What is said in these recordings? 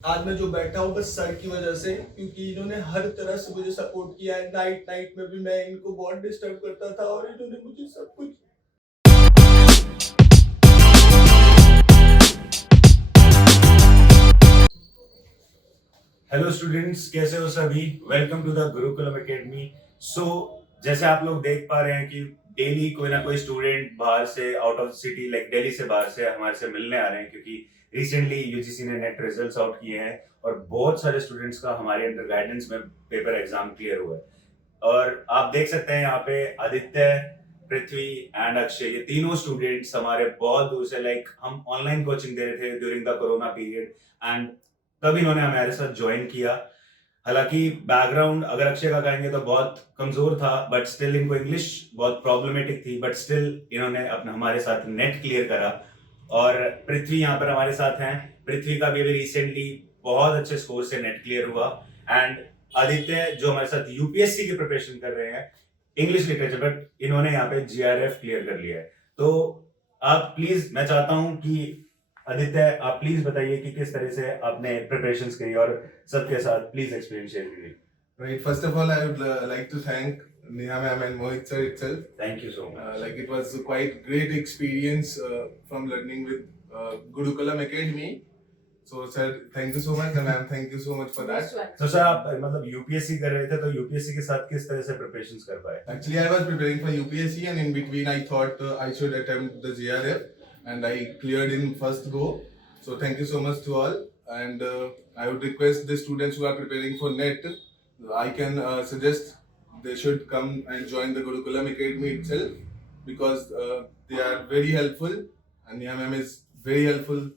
आज मैं जो बैठा हूँ बस सर की वजह से, क्योंकि इन्होंने हर तरह से मुझे सपोर्ट किया है। नाइट नाइट में भी मैं इनको बहुत डिस्टर्ब करता था और इन्होंने मुझे सब कुछ। हेलो स्टूडेंट्स, कैसे हो सभी। Welcome to the Gurukulam academy. So जैसे आप लोग देख पा रहे हैं कि डेली कोई ना कोई स्टूडेंट बाहर से, out of city like Delhi से, बाहर से हमारे से मिलने आ रहे हैं, क्योंकि रिसेंटली यूजीसी ने नेट रिजल्ट्स आउट किए हैं और बहुत सारे स्टूडेंट्स का हमारे अंडर गाइडेंस में पेपर एग्जाम क्लियर हुआ है। और आप देख सकते हैं यहाँ पे आदित्य, पृथ्वी एंड अक्षय, ये तीनों स्टूडेंट्स हमारे बहुत दूर से, लाइक हम ऑनलाइन कोचिंग दे रहे थे during the corona period, and तब इन्होंने हमारे साथ ज्वाइन किया। हालांकि बैकग्राउंड अगर अक्षय का कहेंगे तो बहुत कमजोर था, बट स्टिल इनको इंग्लिश बहुत प्रॉब्लमेटिक थी, बट स्टिल इन्होंने अपने हमारे साथ नेट क्लियर करा। और पृथ्वी यहाँ पर हमारे साथ हैं। पृथ्वी का भी अभी रिसेंटली बहुत अच्छे स्कोर से नेट क्लियर हुआ। एंड आदित्य जो हमारे साथ यूपीएससी की प्रिपरेशन कर रहे हैं इंग्लिश लिटरेचर, बट इन्होंने यहाँ पे जीआरएफ क्लियर कर लिया है। तो आप प्लीज, मैं चाहता हूं कि आदित्य आप प्लीज बताइए कि किस तरह से आपने प्रिपरेशंस करी और सबके साथ प्लीज एक्सपीरियंस शेयर कीजिए। Right. First of all, I would like to thank Neha ma'am and Mohit sir itself. Thank you so much. Like it was a quite great experience from learning with Gurukulam Academy. So sir, thank you so much, and ma'am, thank you so much for that. तो sir आप मतलब UPSC कर रहे थे, तो UPSC के साथ किस तरह से प्रिपरेशंस कर पाए? Actually, I was preparing for UPSC, and in between, I thought I should attempt the JRF, and I cleared in first go. So thank you so much to all, and I would request the students who are preparing for NET. I can suggest they should come and join the Gurukulam Academy itself, because they are very helpful, and Neha ma'am is very helpful.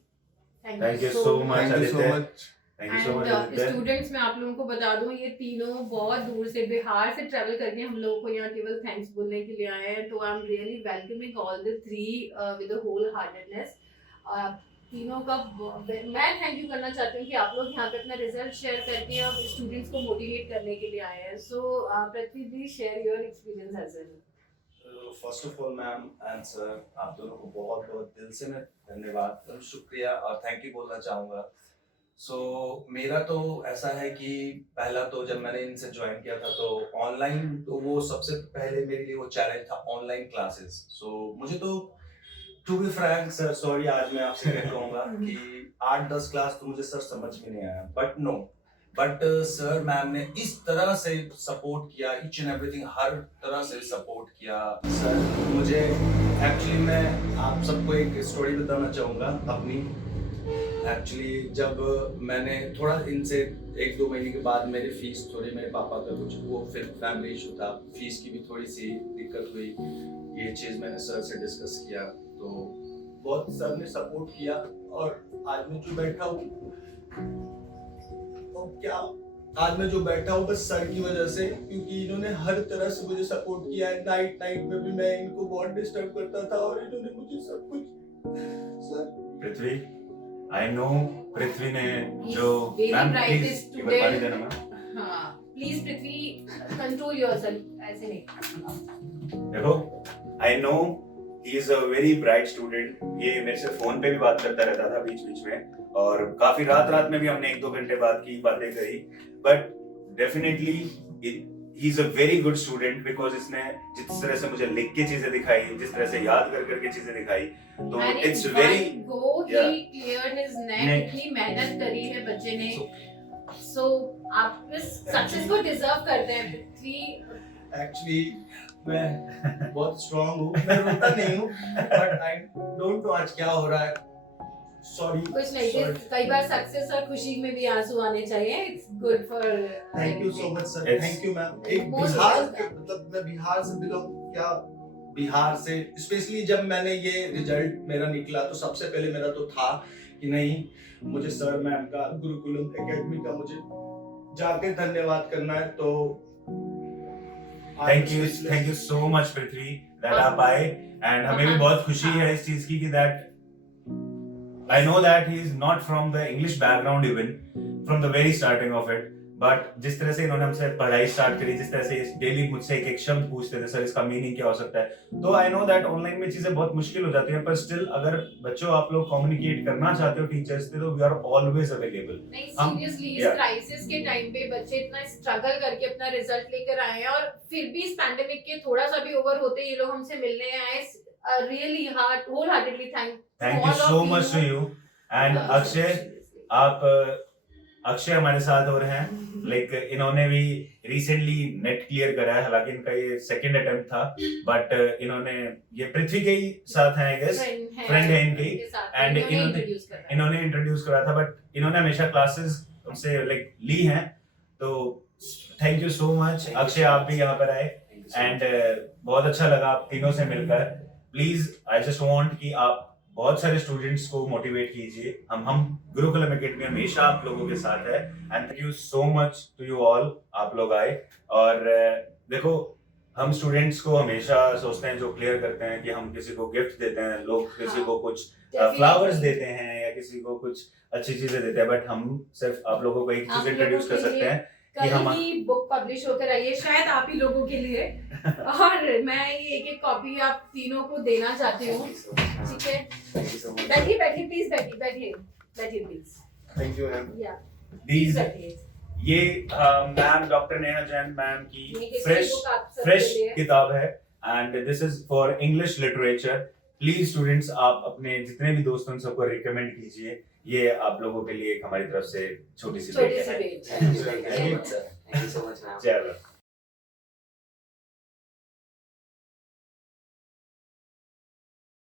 Thank you so much Thank you so Aditya. much. Thank you so much and Aditya. Students मैं आप लोगों को बता दूं, ये तीनों बहुत दूर से बिहार से ट्रैवल करके हम लोगों को यहाँ केवल थैंक्स बोलने के लिए आए हैं। तो I am really welcoming all the three with whole heartedness. तीनों का मैं थैंक यू करना चाहती हूँ कि आप लोग यहाँ पे अपना रिजल्ट शेयर करके और स्टूडेंट्स को मोटिवेट करने के लिए आए हैं। So Prithvi please share your experience as well. First of all ma'am and sir, आप दोनों को बहुत बहुत दिल से मैं धन्यवाद, शुक्रिया और थैंक यू बोलना चाहूँगा। मेरा तो ऐसा है कि पहला तो जब मैंने इनसे ज्वाइन किया था तो ऑनलाइन, तो वो सबसे पहले मेरे लिए वो चैलेंज था ऑनलाइन क्लासेस। मुझे तो to be frank sir, sorry आज मैं आपसे कह कहूँगा कि 8-10 क्लास तो मुझे सर समझ में नहीं आया, बट सर मैम ने इस तरह से सपोर्ट किया, ईच एंड एवरीथिंग हर तरह से सपोर्ट किया। सर मुझे एक्चुअली, मैं आप सबको एक स्टोरी बताना चाहूँगा अपनी। एक्चुअली जब मैंने थोड़ा इनसे 1-2 महीने के बाद मेरी फीस थोड़ी, मेरे पापा का कुछ वो फिर फैमिली इशू था, फीस की भी थोड़ी सी दिक्कत हुई। ये चीज़ मैंने सर से डिस्कस किया तो बहुत सर ने सपोर्ट किया और आज मैं जो बैठा हूँ, तो क्या आज मैं जो बैठा हूँ बस सर की वजह से, क्योंकि इन्होंने हर तरह से मुझे सपोर्ट किया है। नाइट नाइट में भी मैं इनको बहुत डिस्टर्ब करता था और इन्होंने मुझे सब कुछ। सर पृथ्वी, आई नो पृथ्वी ने जो very ma'am bright please student. एक बार पानी देना मैम। हाँ प्लीज पृथ्वी कंट्रोल योरसेल्फ, ऐसे नहीं। देखो, I know he is a very bright student. ये मेरे से फोन पे भी बात करता रहता था बीच बीच में, और काफी रात रात में भी हमने 1-2 घंटे बात की, बातें करी। But definitely he is a very good student, because इसने जिस तरह से मुझे लिख के चीजें दिखाई, जिस तरह से याद कर करके चीजें दिखाई, तो it's very go he cleared his net. इतनी मेहनत करी है बच्चे ने, सो आप इस सक्सेस को डिजर्व करते हैं पृथ्वी। एक्चुअली मैं बहुत स्ट्रांग हूँ, मैं रोता नहीं हूँ, बट आई डोंट नो आज क्या हो रहा है। सॉरी। कुछ नहीं, कई बार सक्सेस और खुशी में भी आंसू आने चाहिए। It's good for. Thank you so much sir, It's- thank you ma'am. एक Most बिहार welcome. मतलब मैं बिहार से बिलोंग, क्या बिहार से स्पेशली जब मैंने ये रिजल्ट मेरा निकला तो सबसे पहले मेरा तो था कि नहीं, मुझे सर मैम का, गुरुकुलम एकेडमी का मुझे जाके धन्यवाद करना है। तो thank you so much Prithvi that आप आए, एंड हमें भी बहुत खुशी है इस चीज की कि that I know that he is not from the English background even from the very starting of it, but जिस तरह से इन्होंने हमसे पढ़ाई स्टार्ट करी, जिस तरह से डेली मुझसे एक एक शब्द पूछते थे, सर इसका मीनिंग क्या हो सकता है, तो आई नो दैट ऑनलाइन में चीजें बहुत मुश्किल हो जाती हैं, पर स्टिल अगर बच्चों आप लोग कम्युनिकेट करना चाहते हो टीचर्स से, तो वी आर ऑलवेज अवेलेबल। नहीं हम- सीरियसली इस yeah. क्राइसिस के टाइम पे बच्चे इतना स्ट्रगल करके अपना रिजल्ट लेकर आए हैं, और फिर भी इस पैंडेमिक के थोड़ा सा भी ओवर होते ये लोग हमसे मिलने आए। Really heart whole heartedly thank you so much to you. And Akshay, आप अक्षय हमारे साथ और हैं, लाइक इन्होंने भी रिसेंटली नेट क्लियर करा है, हालांकि इनका ये सेकंड अटेम्प्ट था, बट इन्होंने ये पृथ्वी के ही साथ हैं आई गेस, फ्रेंड है इनकी, and इन्होंने इंट्रोड्यूस करा था, बट इन्होंने हमेशा क्लासेस उनसे लाइक ली हैं, तो thank you so much Akshay, आप भी यहाँ पर आए एंड बहुत अच्छा लगा आप तीनों से मिलकर। प्लीज आई जस्ट वांट कि आप बहुत सारे स्टूडेंट्स को मोटिवेट कीजिए, हम गुरुकुलम एकेडमी हमेशा आप लोगों के साथ है, and thank you so much to you all, आप लोग आए। और देखो हम स्टूडेंट्स को हमेशा सोचते हैं, जो क्लियर करते हैं कि हम किसी को गिफ्ट देते हैं, लोग किसी को कुछ फ्लावर्स देते हैं या किसी को कुछ अच्छी चीजें देते हैं, बट हम सिर्फ आप लोगों को एक चीज इंट्रोड्यूस कर सकते हैं कि कल हम ही बुक पब्लिश होकर आई है, शायद आप ही लोगों के लिए, और मैं ये एक एक कॉपी आप तीनों को देना चाहती हूँ, ठीक है? बैठिए बैठिए प्लीज, बैठिए बैठिए बैठिए प्लीज, Thank you, ma'am. या दीज बैठिए। ये ma'am doctor Neha Jain ma'am की ये किसकी फ्रेश book आप सबके फ्रेश लिए? किताब है, and this is for English literature. Please students, आप अपने जितने भी दोस्तों सबको रिकमेंड कीजिए, ये आप लोगों के लिए एक हमारी तरफ से छोटी सी छोटी भेंट सी है। भेंट। Thank you so much, sir. Thank you so much, ma'am. चलो।